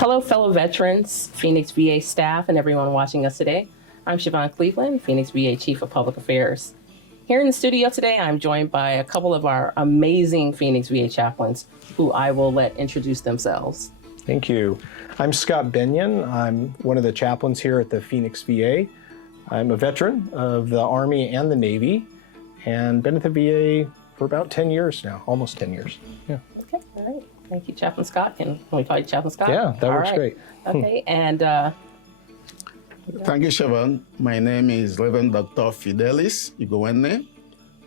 Hello, fellow veterans, Phoenix VA staff, and everyone watching us today. I'm Siobhan Cleveland, Phoenix VA Chief of Public Affairs. Here in the studio today, I'm joined by a couple of our amazing Phoenix VA chaplains who I will let introduce themselves. Thank you. I'm Scott Benyon. I'm one of the chaplains here at the Phoenix VA. I'm a veteran of the Army and the Navy and been at the VA for about 10 years now, almost 10 years. Yeah. Okay, all right. Thank you, Chaplain Scott. Can we call you Chaplain Scott? Yeah, that works great. Okay, and Thank you, Siobhan. My name is Reverend Dr. Fidelis Igowene.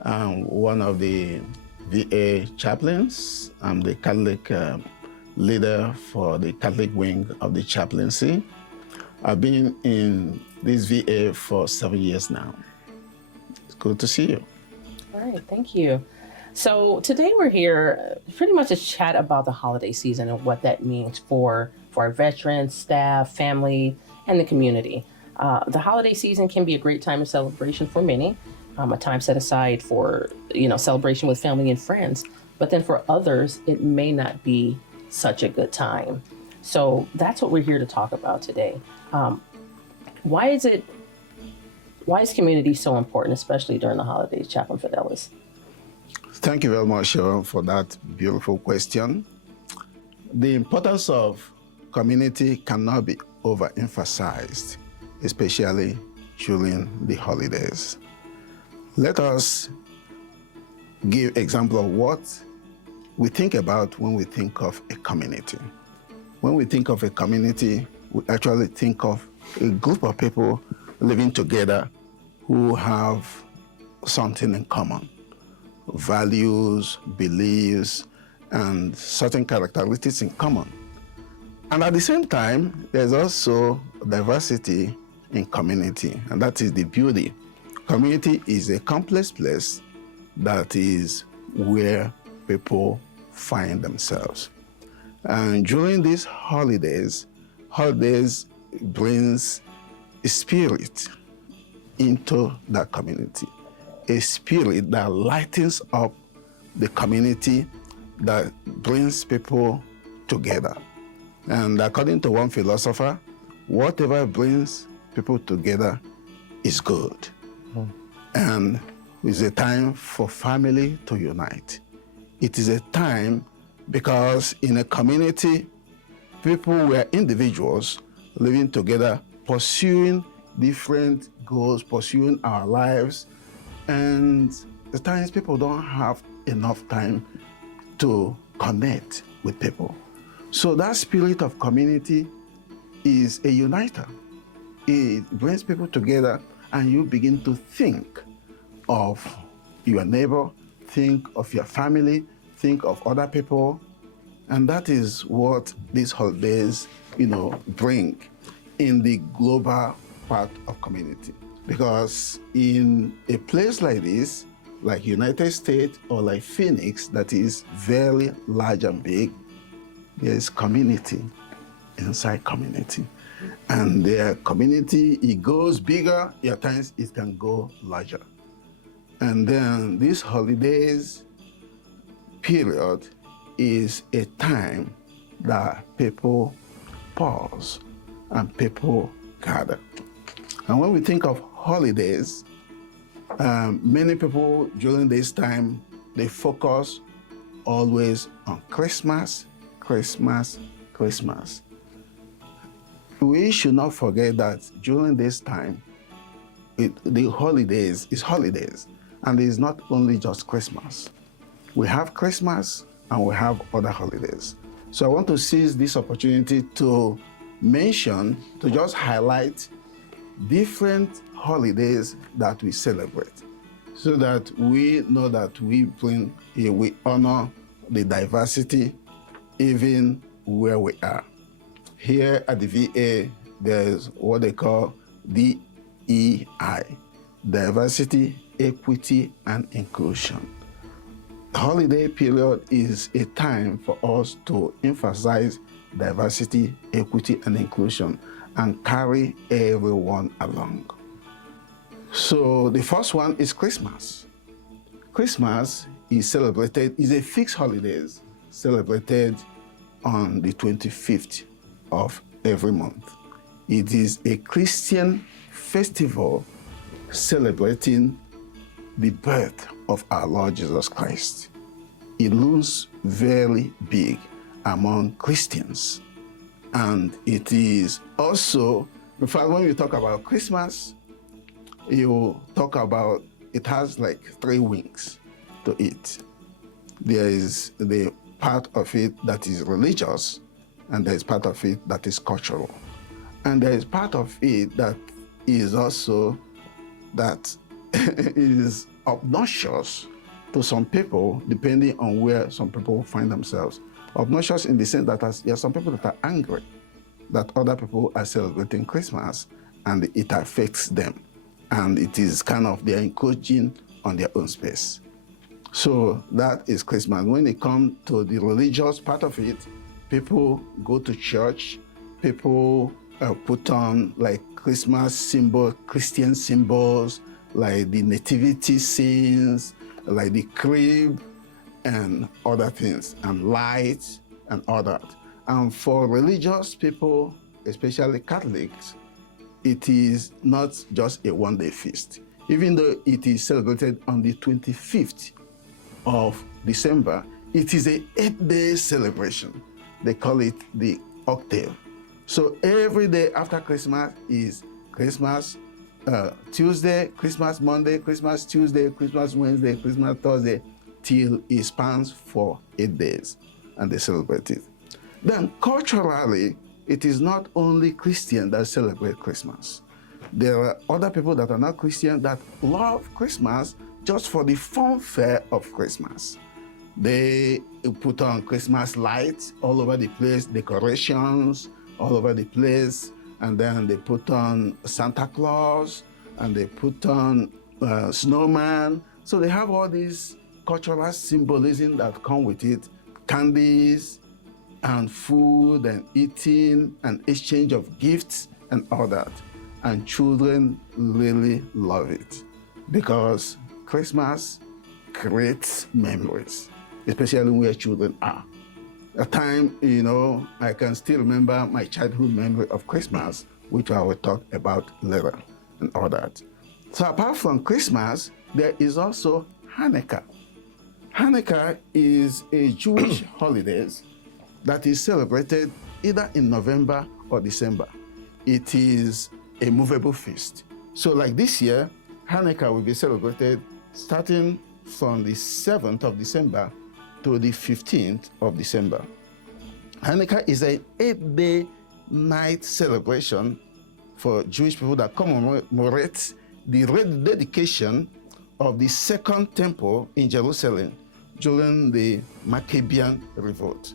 I'm one of the VA chaplains. I'm the Catholic leader for the Catholic wing of the chaplaincy. I've been in this VA for 7 years now. It's good to see you. all right, thank you. So today we're here pretty much to chat about the holiday season and what that means for our veterans, staff, family, and the community. The holiday season can be a great time of celebration for many, a time set aside for celebration with family and friends. But then for others, it may not be such a good time. So that's what we're here to talk about today. Why is community so important, especially during the holidays, Chaplain Fidelis? Thank you very much, Sharon, for that beautiful question. The importance of community cannot be overemphasized, especially during the holidays. Let us give example of what we think about when we think of a community. When we think of a community, we actually think of a group of people living together who have something in common. Values, beliefs, and certain characteristics in common. And at the same time, there's also diversity in community, and that is the beauty. Community is a complex place that is where people find themselves. And during these holidays brings a spirit into that community. A spirit that lightens up the community, that brings people together. And according to one philosopher, whatever brings people together is good. And it's a time for family to unite. It is a time because in a community, people were individuals living together, pursuing different goals, pursuing our lives. And at times people don't have enough time to connect with people. So that spirit of community is a uniter. It brings people together and you begin to think of your neighbor, think of your family, think of other people. And that is what these holidays, bring in the global part of community. Because in a place like this, like United States or like Phoenix, that is very large and big, there is community inside community. And their community, it goes bigger, at times it can go larger. And then this holidays period is a time that people pause and people gather. And when we think of holidays, many people during this time, they focus always on Christmas, Christmas, Christmas. We should not forget that during this time, the holidays is holidays, and it is not only just Christmas. We have Christmas and we have other holidays. So I want to seize this opportunity to to just highlight different holidays that we celebrate, so that we know that we honor the diversity even where we are. Here at the VA, there's what they call DEI, diversity, equity, and inclusion. The holiday period is a time for us to emphasize diversity, equity, and inclusion, and carry everyone along. So the first one is Christmas. Christmas is a fixed holiday celebrated on the 25th of every month. It is a Christian festival celebrating the birth of our Lord Jesus Christ. It looms very big among Christians. And it is also, in fact, when you talk about Christmas, you talk about, it has like 3 wings to it. There is the part of it that is religious, and there is part of it that is cultural. And there is part of it that is also, that is obnoxious to some people, depending on where some people find themselves. Obnoxious in the sense that there are some people that are angry that other people are celebrating Christmas and it affects them. And it is kind of, they're encroaching on their own space. So that is Christmas. When it comes to the religious part of it, people go to church, people put on like Christmas symbol, Christian symbols, like the nativity scenes, like the crib and other things, and lights and all that. And for religious people, especially Catholics, it is not just a one-day feast. Even though it is celebrated on the 25th of December, it is an 8-day celebration. They call it the octave. So every day after Christmas is Christmas Tuesday, Christmas Monday, Christmas Tuesday, Christmas Wednesday, Christmas Thursday, till it spans for 8 days, and they celebrate it. Then culturally, it is not only Christians that celebrate Christmas. There are other people that are not Christian that love Christmas just for the funfair of Christmas. They put on Christmas lights all over the place, decorations all over the place, and then they put on Santa Claus, and they put on snowman. So they have all these cultural symbolism that come with it, candies and food and eating and exchange of gifts and all that. And children really love it because Christmas creates memories, especially where children are. A time, I can still remember my childhood memory of Christmas, which I will talk about later and all that. So apart from Christmas, there is also Hanukkah. Hanukkah is a Jewish holiday that is celebrated either in November or December. It is a movable feast. So like this year, Hanukkah will be celebrated starting from the 7th of December to the 15th of December. Hanukkah is an 8-day night celebration for Jewish people that commemorate the dedication of the Second Temple in Jerusalem during the Maccabean Revolt.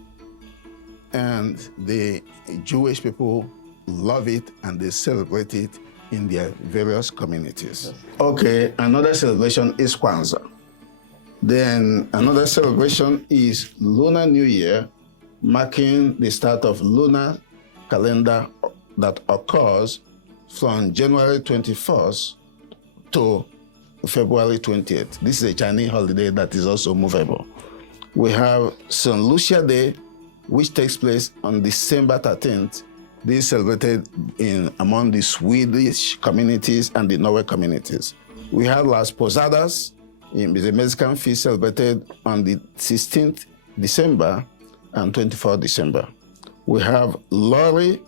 And the Jewish people love it and they celebrate it in their various communities. Okay, another celebration is Kwanzaa. Then another celebration is Lunar New Year, marking the start of lunar calendar that occurs from January 21st to February 20th. This is a Chinese holiday that is also movable. We have St. Lucia Day, which takes place on December 13th. This is celebrated among the Swedish communities and the Norway communities. We have Las Posadas, the Mexican feast celebrated on the 16th December and 24th December. We have Lori,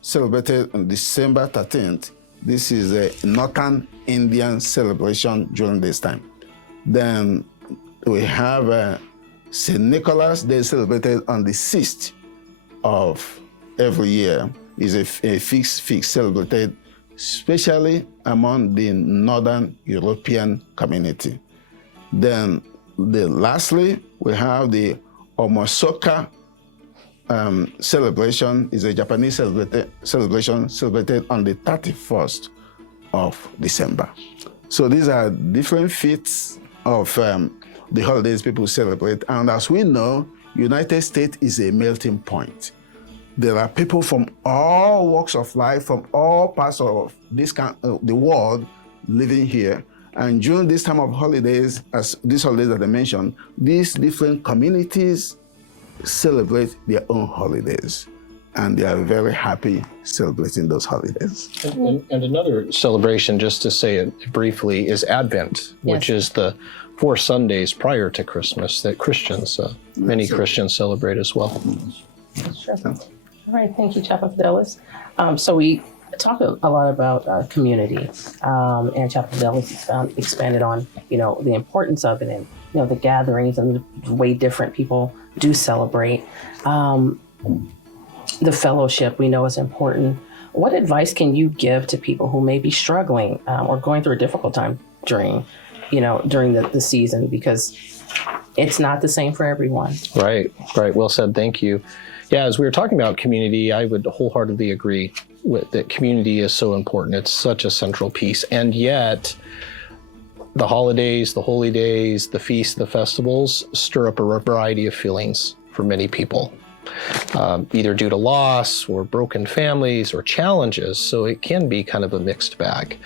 celebrated on December 13th. This is a Northern Indian celebration during this time. Then we have St. Nicholas Day, celebrated on the 6th of every year. Is a feast celebrated especially among the Northern European community. Then lastly, we have the Omosoka celebration. Is a Japanese celebration celebrated on the 31st of December. So these are different feats of the holidays people celebrate. And as we know, United States is a melting point. There are people from all walks of life, from all parts of the world living here. And during this time of holidays, as these holidays that I mentioned, these different communities celebrate their own holidays. and they are very happy celebrating those holidays. And another celebration, just to say it briefly, is Advent, which is the 4 Sundays prior to Christmas that Christians, many Christians celebrate as well. Sure. All right, thank you, Chaplain Fidelis. So we talk a lot about community, and Chaplain Fidelis expanded on, the importance of it, and the gatherings and the way different people do celebrate. The fellowship we know is important. What advice can you give to people who may be struggling or going through a difficult time during the season, because it's not the same for everyone? Right. Well said. Thank you. Yeah, as we were talking about community, I would wholeheartedly agree with that. Community is so important. It's such a central piece. And yet, the holidays, the holy days, the feasts, the festivals stir up a variety of feelings for many people, either due to loss or broken families or challenges. So it can be kind of a mixed bag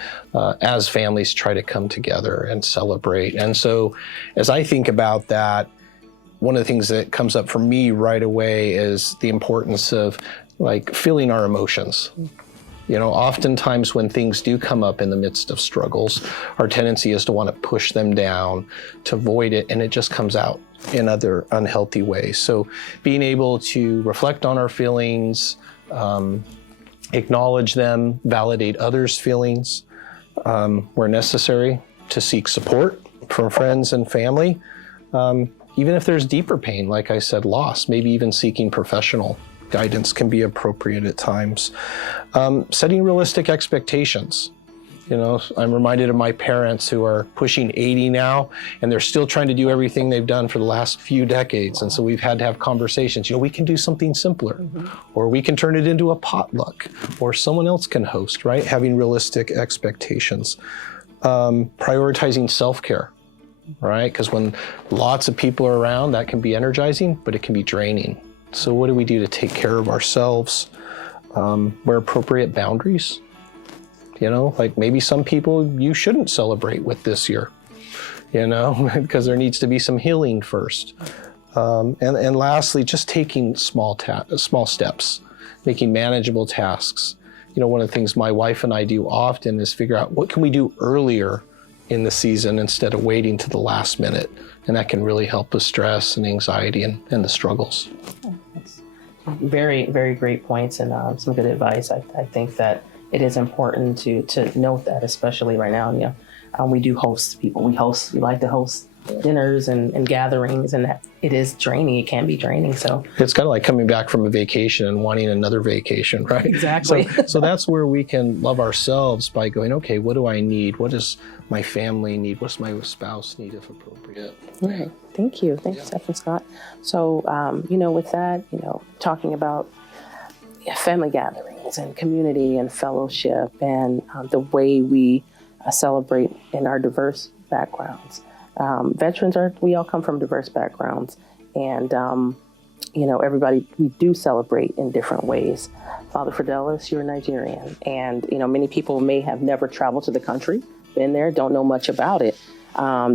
as families try to come together and celebrate. And so as I think about that, one of the things that comes up for me right away is the importance of feeling our emotions. Oftentimes when things do come up in the midst of struggles, our tendency is to want to push them down, to avoid it, and it just comes out in other unhealthy ways. So being able to reflect on our feelings, acknowledge them, validate others' feelings where necessary, to seek support from friends and family, even if there's deeper pain, like I said, loss, maybe even seeking professional guidance can be appropriate at times. Setting realistic expectations. I'm reminded of my parents who are pushing 80 now, and they're still trying to do everything they've done for the last few decades. And so we've had to have conversations. We can do something simpler, or we can turn it into a potluck, or someone else can host, right? Having realistic expectations. Prioritizing self-care, right? Because when lots of people are around, that can be energizing, but it can be draining. So what do we do to take care of ourselves? Where appropriate, boundaries. Maybe some people you shouldn't celebrate with this year, because there needs to be some healing first. And lastly, just taking small steps, making manageable tasks. One of the things my wife and I do often is figure out what can we do earlier in the season instead of waiting to the last minute. And that can really help with stress and anxiety and the struggles. Very, very great points and some good advice. I think that it is important to note that, especially right now. We do host people. We like to host dinners and gatherings, and that it is draining. It can be draining. So it's kind of like coming back from a vacation and wanting another vacation, right? Exactly. So that's where we can love ourselves by going, okay, what do I need? What does my family need? What's my spouse need if appropriate? Right. Thank you. Thanks, Chaplain Scott. So, with that, talking about family gatherings and community and fellowship and the way we celebrate in our diverse backgrounds. Veterans we all come from diverse backgrounds, and everybody, we do celebrate in different ways. Father Fidelis, you're Nigerian, and many people may have never traveled to the country, been there, don't know much about it.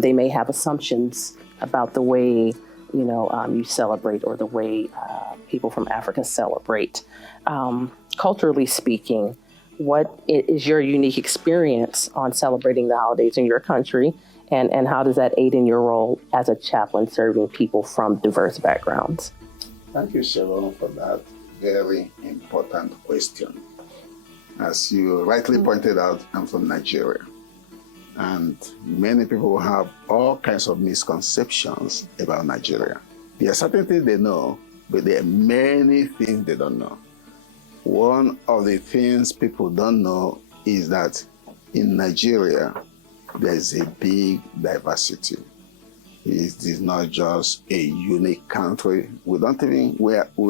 They may have assumptions about the way you celebrate, or the way people from Africa celebrate. Culturally speaking, what is your unique experience on celebrating the holidays in your country? And how does that aid in your role as a chaplain serving people from diverse backgrounds? Thank you, Sharon, for that very important question. As you rightly pointed out, I'm from Nigeria. And many people have all kinds of misconceptions about Nigeria. There are certain things they know, but there are many things they don't know. One of the things people don't know is that in Nigeria, there's a big diversity. It is not just a unique country. We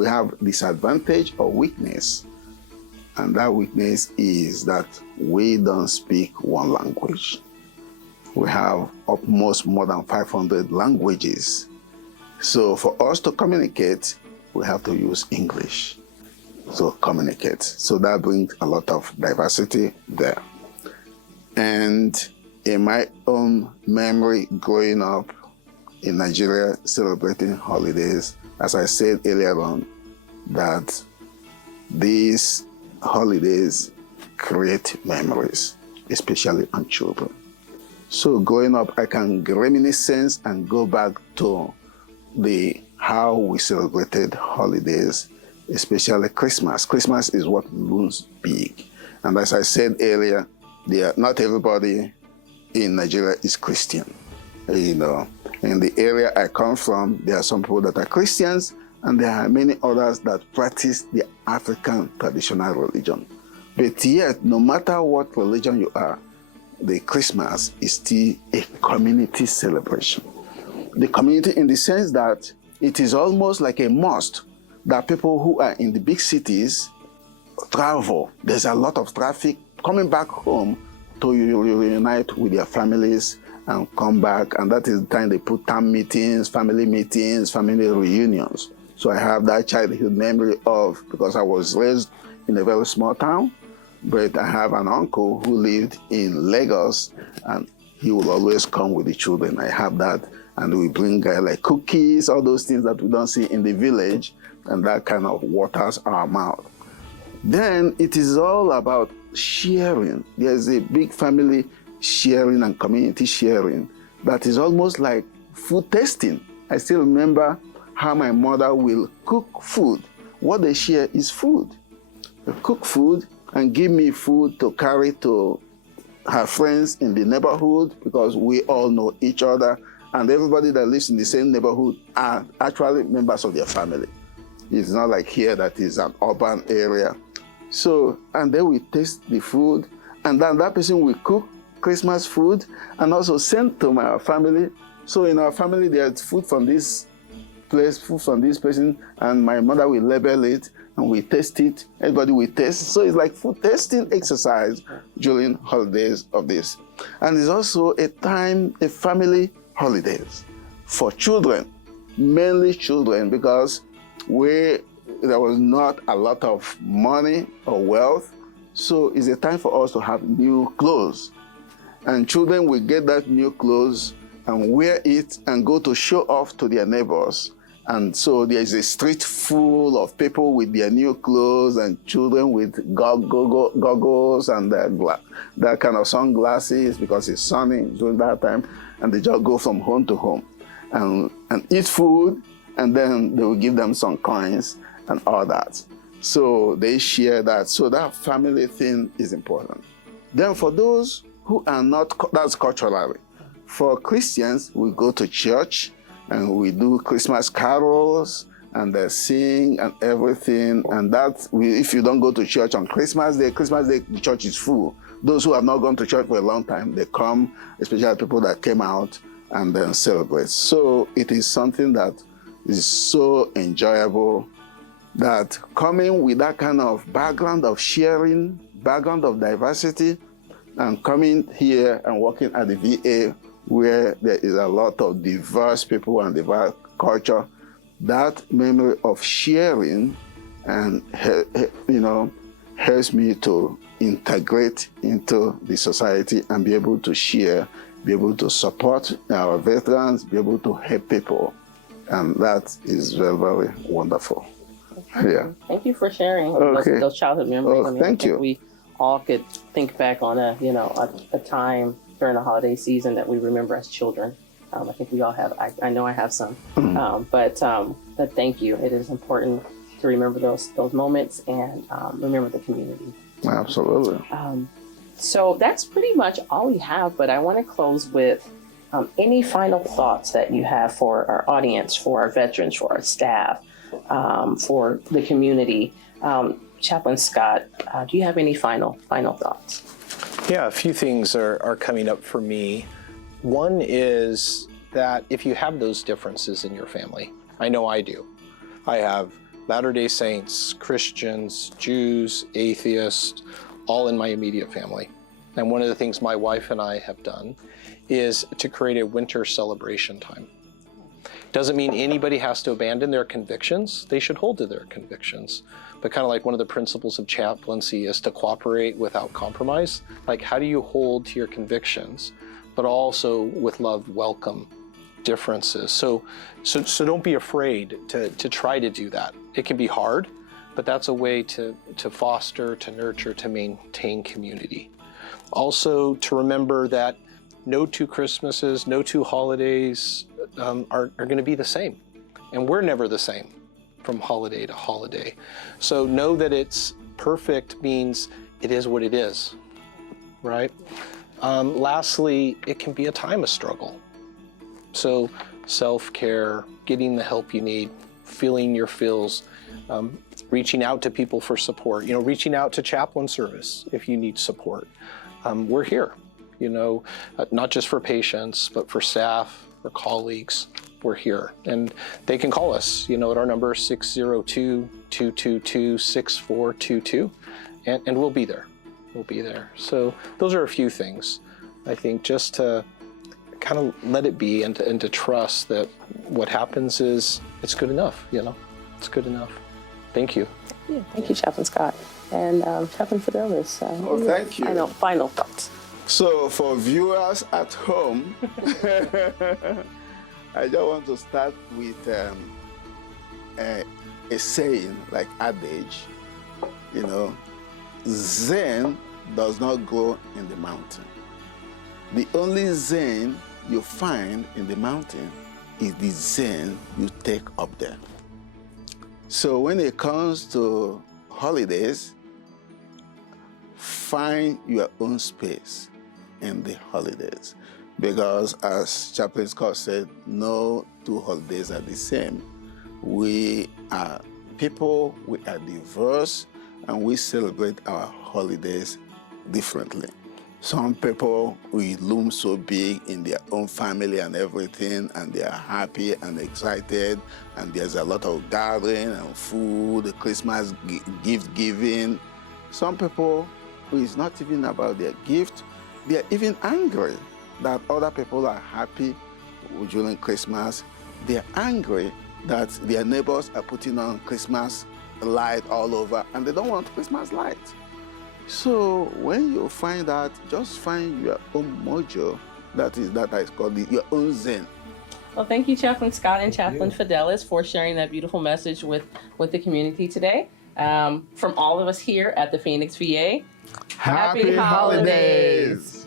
have disadvantage or weakness. And that weakness is that we don't speak one language. We have almost more than 500 languages. So for us to communicate, we have to use English to communicate. So that brings a lot of diversity there. And in my own memory growing up in Nigeria, celebrating holidays, as I said earlier on, that these holidays create memories, especially on children. So growing up, I can reminisce and go back to how we celebrated holidays, especially Christmas. Christmas is what looms big. And as I said earlier, not everybody in Nigeria is Christian. You know, in the area I come from, there are some people that are Christians, and there are many others that practice the African traditional religion. But yet, no matter what religion you are, the Christmas is still a community celebration. The community in the sense that it is almost like a must that people who are in the big cities travel. There's a lot of traffic coming back home to reunite with their families and come back. And that is the time they put town meetings, family reunions. So I have that childhood memory of, because I was raised in a very small town, but I have an uncle who lived in Lagos, and he will always come with the children. I have that, and we bring like cookies, all those things that we don't see in the village, and that kind of waters our mouth. Then it is all about sharing. There's a big family sharing and community sharing that is almost like food tasting. I still remember how my mother will cook food. What they share is food. They cook food and give me food to carry to her friends in the neighborhood, because we all know each other, and everybody that lives in the same neighborhood are actually members of their family. It's not like here that is an urban area. So, and then we taste the food, and then that person will cook Christmas food and also send to my family. So in our family, there's food from this place, food from this person, and my mother will label it, and we taste it. Everybody will taste. So it's like food tasting exercise during holidays of this. And it's also a family holidays for children, mainly children, because there was not a lot of money or wealth. So it's a time for us to have new clothes. And children will get that new clothes and wear it and go to show off to their neighbors. And so there is a street full of people with their new clothes, and children with goggles and that kind of sunglasses, because it's sunny during that time. And they just go from home to home and eat food, and then they will give them some coins and all that. So they share that. So that family thing is important. Then for those who are not, that's culturally. For Christians, we go to church and we do Christmas carols and they sing and everything. And if you don't go to church on Christmas Day, the church is full. Those who have not gone to church for a long time, they come, especially people that came out, and then celebrate. So it is something that is so enjoyable, that coming with that kind of background of sharing, background of diversity, and coming here and working at the VA, where there is a lot of diverse people and diverse culture, that memory of sharing and helps me to integrate into the society and be able to share, be able to support our veterans, be able to help people. And that is very, very wonderful. Yeah. Thank you for sharing those childhood memories. Oh, thank you. We all could think back on a time during the holiday season that we remember as children. I think we all have. I know I have some. But thank you. It is important to remember those moments and remember the community. Absolutely. So that's pretty much all we have. But I want to close with any final thoughts that you have for our audience, for our veterans, for our staff, for the community. Chaplain Scott, do you have any final thoughts? Yeah, a few things are coming up for me. One is that if you have those differences in your family, I know I do. I have Latter-day Saints, Christians, Jews, atheists, all in my immediate family. And one of the things my wife and I have done is to create a winter celebration time. Doesn't mean anybody has to abandon their convictions. They should hold to their convictions. But kind of like one of the principles of chaplaincy is to cooperate without compromise. Like, how do you hold to your convictions, but also with love welcome differences? So don't be afraid to try to do that. It can be hard, but that's a way to foster, to nurture, to maintain community. Also to remember that no two Christmases, no two holidays are going to be the same. And we're never the same from holiday to holiday. So know that it's perfect means it is what it is, right? Lastly, it can be a time of struggle. So self-care, getting the help you need, feeling your feels, reaching out to people for support, reaching out to chaplain service if you need support. We're here, not just for patients, but for staff, for colleagues, we're here. And they can call us, at our number 602-222-6422, and we'll be there. We'll be there. So those are a few things, I think, just to kind of let it be and to trust that what happens is it's good enough, it's good enough. Thank you. Yeah, thank you, Chaplain Scott. And Chaplain Fidelis. Thank you. Final thoughts. So for viewers at home, I just want to start with a saying, like adage, Zen does not grow in the mountain. The only Zen you find in the mountain is the Zen you take up there. So when it comes to holidays, find your own space in the holidays. Because as Chaplain Scott said, no two holidays are the same. We are people, we are diverse, and we celebrate our holidays differently. Some people will loom so big in their own family and everything, and they are happy and excited, and there's a lot of gathering and food, Christmas gift giving. Some people, it's not even about their gift, they are even angry that other people are happy during Christmas. They are angry that their neighbors are putting on Christmas light all over, and they don't want Christmas lights. So when you find that, just find your own mojo. That is called your own Zen. Well, thank you, Chaplain Scott and Chaplain Fidelis, for sharing that beautiful message with the community today. From all of us here at the Phoenix VA, Happy holidays.